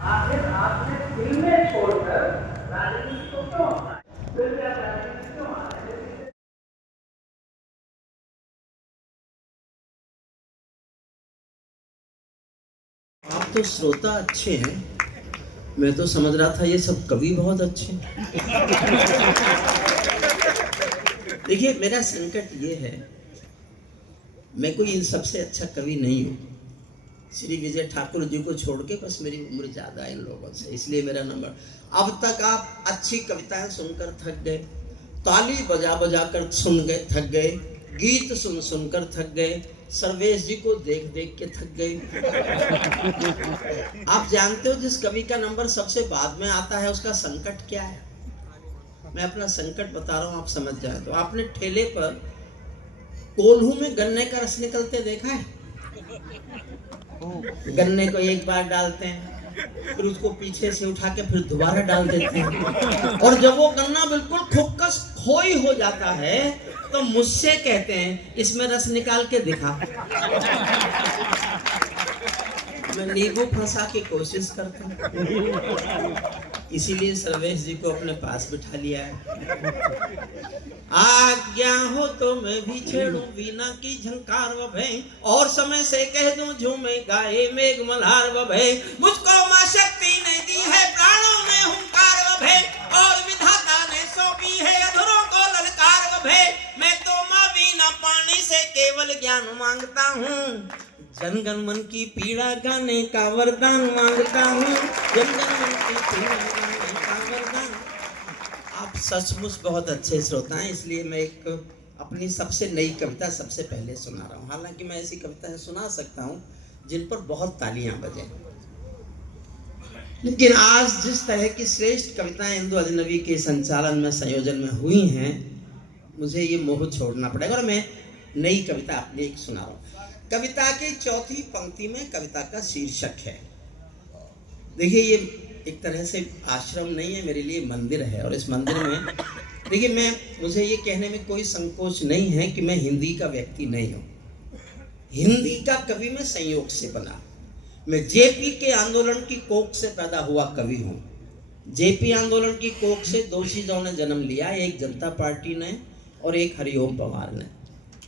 आखिर आपने फिल्में छोड़कर राजनीति को क्यों अपनाया? फिर भी आप राजनीति क्यों आ रहे हैं? आप तो श्रोता अच्छे हैं, मैं तो समझ रहा था ये सब कवि बहुत अच्छे हैं। देखिए, मेरा संकट ये है, मैं कोई इन सबसे अच्छा कवि नहीं हूँ। श्री विजय ठाकुर जी को छोड़ के बस मेरी उम्र ज्यादा है इन लोगों से, इसलिए मेरा नंबर। अब तक आप अच्छी कविताएं सुनकर थक गए, ताली बजा बजा कर सुन गए, थक गए, गीत सुन सुनकर थक गए, सर्वेश जी को देख देख के थक गए। आप जानते हो जिस कवि का नंबर सबसे बाद में आता है उसका संकट क्या है? मैं अपना संकट बता रहा हूं, आप समझ जाए। तो आपने ठेले पर कोल्हू में गन्ने का रस निकलते देखा है? गन्ने को एक बार डालते हैं, फिर उसको पीछे से उठा के फिर दोबारा डाल देते हैं, और जब वो गन्ना बिल्कुल खुक्कस खोई हो जाता है तो मुझसे कहते हैं इसमें रस निकाल के दिखा। मैं नींबू फंसा की कोशिश करता हूँ, इसीलिए सर्वेश जी को अपने पास बिठा लिया है। आज्ञा हो तो मैं भी छेड़ूं वीणा की झंकार वभे, और समय से कह दूं झूमे गाए मेघ मल्हार वभे। मुझको मां शक्ति ने दी है प्राणों में हुंकार वभे, और विधाता ने सौंपी है अधरों को ललकार वभे। मैं तो मां वीणा पानी से केवल ज्ञान मांगता हूँ, जनगण मन की पीड़ा गाने का वरदान मांगता हूँ, जनगण मन की पीड़ा गाने का वरदान। आप सचमुच बहुत अच्छे श्रोता हैं, इसलिए मैं एक अपनी सबसे नई कविता सबसे पहले सुना रहा हूँ। हालांकि मैं ऐसी कविताएं सुना सकता हूँ जिन पर बहुत तालियां बजें, लेकिन आज जिस तरह की श्रेष्ठ कविताएं इंदु अजनबी के संचालन में, संयोजन में हुई हैं, मुझे ये मोह छोड़ना पड़ेगा और मैं नई कविता अपनी एक सुना रहा हूँ। कविता की चौथी पंक्ति में कविता का शीर्षक है, देखिए ये एक तरह से आश्रम नहीं है, मेरे लिए मंदिर है। और इस मंदिर में देखिए, मुझे ये कहने में कोई संकोच नहीं है कि मैं हिंदी का व्यक्ति नहीं हूँ। हिंदी का कवि मैं संयोग से बना। मैं जेपी के आंदोलन की कोख से पैदा हुआ कवि हूँ। जेपी आंदोलन की कोख से दो चीजों ने जन्म लिया, एक जनता पार्टी ने और एक हरिओम पंवार ने।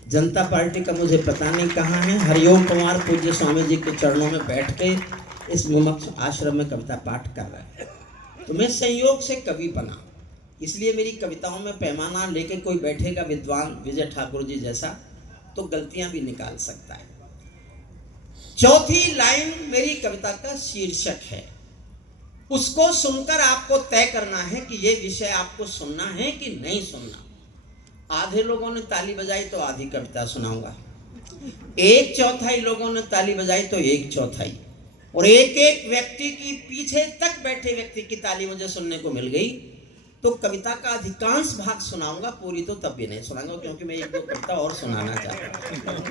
जनता पार्टी का मुझे पता नहीं कहाँ है, हरिओम पंवार पूज्य स्वामी जी के चरणों में बैठ के इस मुमुक्ष आश्रम में कविता पाठ कर रहा है। तो मैं संयोग से कवि बना, इसलिए मेरी कविताओं में पैमाना लेके कोई बैठेगा विद्वान विजय ठाकुर जी जैसा तो गलतियां भी निकाल सकता है। चौथी लाइन मेरी कविता का शीर्षक है, उसको सुनकर आपको तय करना है कि ये विषय आपको सुनना है कि नहीं सुनना। आधे लोगों ने ताली बजाई तो आधी कविता सुनाऊंगा, एक चौथाई लोगों ने ताली बजाई तो एक चौथाई, और एक एक व्यक्ति की पीछे तक बैठे व्यक्ति की ताली मुझे सुनने को मिल गई तो कविता का अधिकांश भाग सुनाऊंगा, पूरी तो तब भी नहीं सुनाऊंगा क्योंकि मैं एक दो कविता और सुनाना चाहता हूँ।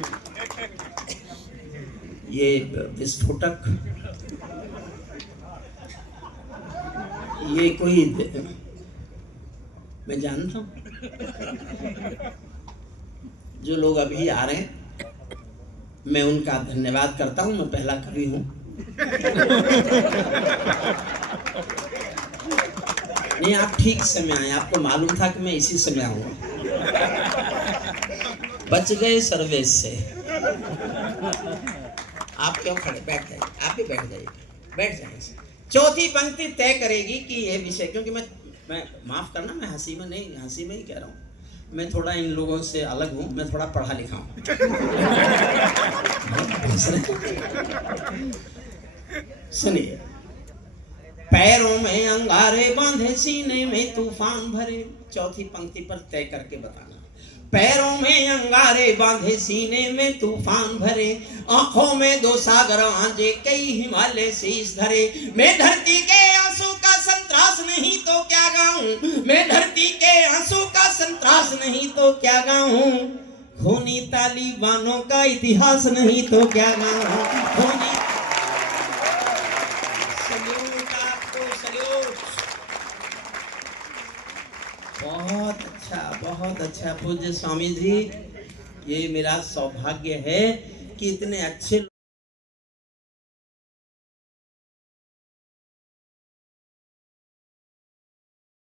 ये विस्फोटक, ये कोई मैं जानता हूँ जो लोग अभी आ रहे हैं, मैं उनका धन्यवाद करता हूँ। मैं पहला कवि हूँ। नहीं, आप ठीक समय आए, आपको मालूम था कि मैं इसी समय आऊंगा। बच गए सर्वेश से। आप क्यों खड़े? बैठ जाइए, आप भी बैठ जाइए, बैठ जाइए। चौथी पंक्ति तय करेगी कि ये विषय, क्योंकि मैं माफ करना, मैं हंसी में नहीं, हंसी में ही कह रहा हूँ, मैं थोड़ा इन लोगों से अलग हूँ, मैं थोड़ा पढ़ा लिखा हूँ। सुनिए, पैरों में अंगारे बांधे, सीने में तूफान भरे। चौथी पंक्ति पर तय करके बताना। पैरों में अंगारे बांधे, सीने में तूफान भरे, आंखों में दो सागर आंजे, कई हिमालय शीश धरे। मैं धरती के आंसू का संतरास नहीं तो क्या गाऊं, मैं धरती के आंसू का संतरास नहीं तो क्या गाऊं, खूनी तालिबानों का इतिहास नहीं तो क्या गाऊं, खूनी। सल्यूट आपको, सल्यूट। बहुत अच्छा, बहुत अच्छा पूज्य स्वामी जी, ये मेरा सौभाग्य है कि इतने अच्छे